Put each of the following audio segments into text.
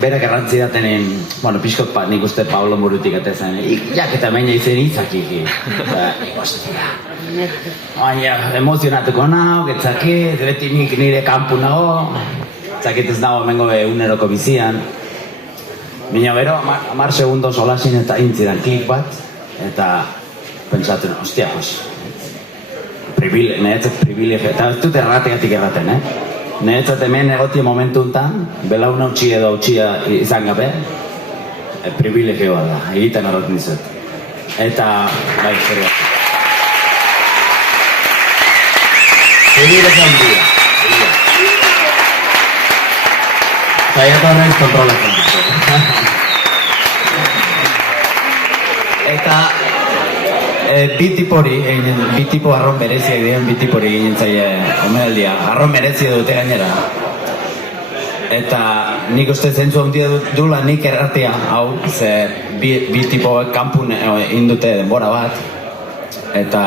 Berak errantzi datenen, pixkot nik uste Pablo Murutik atezen, jak eta meina izen itzakiki. Ostia. Baina, emozionatuko nago, getzakit, beti nik nire kanpu nago, etzakit ez nago emengo uneroko bizian. Baina bero, 10 segundos olasin eta intzidan klik bat, eta pentsatu, ostia, niretzat privilegio, eta ez dut errategatik erraten, Niretzat hemen egotia momentu untan, belauna utxi edo utxia izan gabe, privilegioa da, egiten horretin dizut. Eta, bai, zerri. Privilegio handia. Zaiatu horreiz kontrolatzen dizut. Eta, bi tipo arron bereziak diren bi tipori egin zaie omenaldia. Arron berezia dute gainera. Eta nik uste zentzu handia dula nik erratia, hau, ze bi tipoak kanpun indute denbora bat. Eta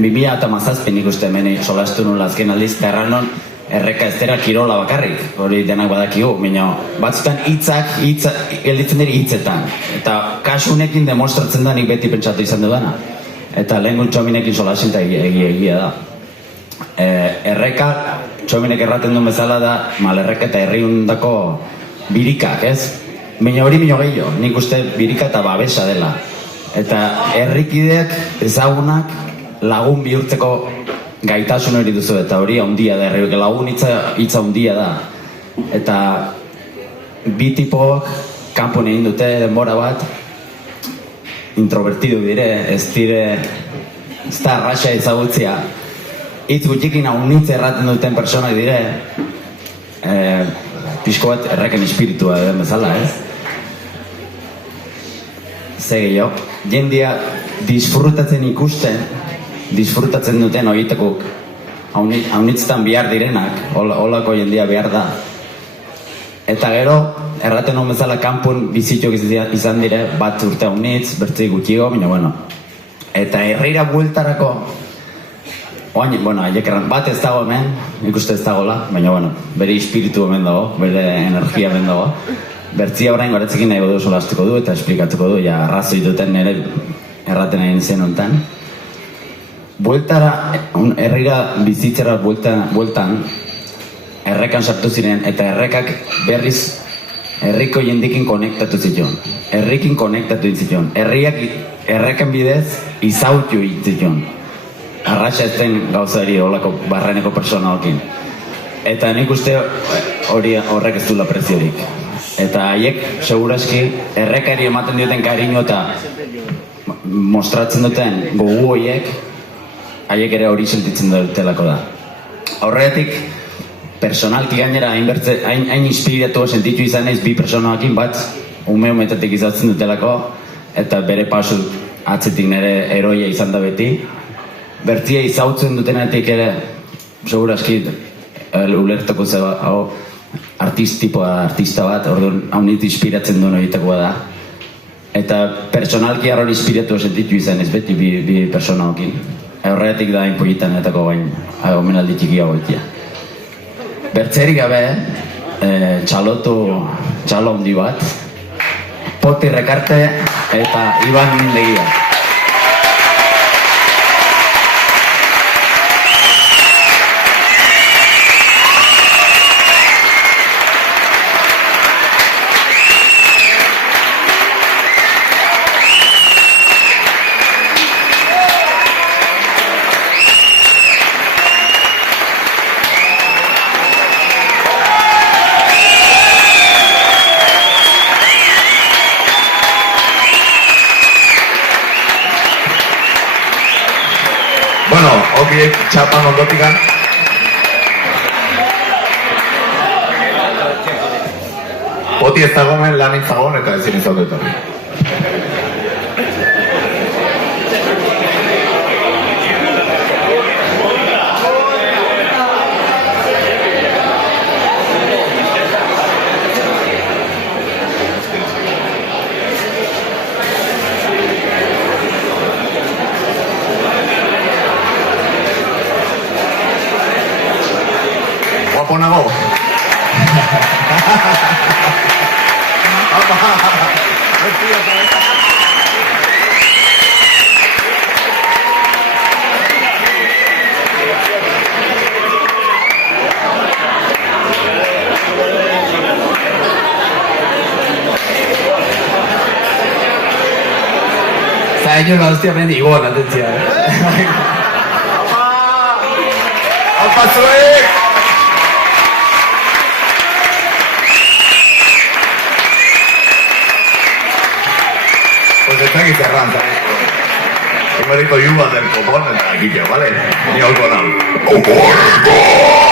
2017 nik uste hemen solastu nula azken aldiz, terranon erreka ez dira kirola bakarrik, hori denak badakigu, baina batzutan hitzak gelditzen dira hitzetan. Eta kasunekin demostratzen da nik beti pentsatu izan dudana. Eta lehen Txominekin solasin eta egia da. Erreka, Txominek erraten duen bezala da, malerreka eta herriundako birikak, ez? Baina hori mino gehiago, nik uste birika eta babesa dela. Eta herrikideak ezagunak lagun bihurtzeko gaitasun hori duzu, eta hori handia da, herriak lagun hitza handia da. Eta bi tipoak kanpon egin dute denbora bat, introvertidu dire, ez da arraxa ezagutzea. Hitz gutxikin haunitz erraten duten personak dire, pixko bat erreken espiritua den bezala, ez? Ze gehiago, jendia disfrutatzen ikusten, disfrutatzen duten horietako haunitzetan behar direnak, holako jendia behar da. Eta gero, erraten hon bezala kanpun bizitzok izan dire, bat urte haunitz, bertzei gutxigo, baina bueno. Eta herrira bueltarako, haiek erran, bat ez dago hemen, ikuste ez dagoela, baina bere espiritu hemen dago, bere energia hemen dago. Bertzia orain goretzekin nahi godu solastuko du eta esplikatuko du, ja arrazoi duten nire erraten egin zen honetan. Bueltara, herrira bizitzera bueltan, errekan sartu ziren, eta errekak berriz herriko jendikin konektatu zituen. Herrikin konektatu zituen. Errekan bidez izautu zituen. Arraxa ez den gauzari olako barreneko persona hokin. Eta nik uste horrek ez dula preziorik. Eta haiek, seguraski, errekari ematen dioten kariño eta mostratzen duten gogu horiek, haiek ere hori sentitzen dutelako da. Horregatik, personalki gainera hain inspiratu sentitu izan naiz bi personakin bat, umetatik izatzen dutelako, eta bere pasu atzetik nire eroia izan da beti. Bertzia izautzen dutenetik ere, seguraski, ulertako zeba, artista bat, orduan haunit inspiratzen duen horitakoa da. Eta personalki arroi inspiratu sentitu izan ez beti bi persona hokin. Horregatik da inpoietan etako bain, omenaldi txikia goitia. Bertzerik gabe, txalo handi bat, Poti Rekarte eta Iban Mindegia. Okiek txapan ondotikan. Poti ez dagoen lan intzagon eta ezin izan dut. Guapo nago. Zaino la hostia mendi igual, atentzia. Apa zuek! Pues está aquí cerrando, Y me dijo Yuba del copón, aquí ya, ¿vale? Ni algo nada. ¡Copón!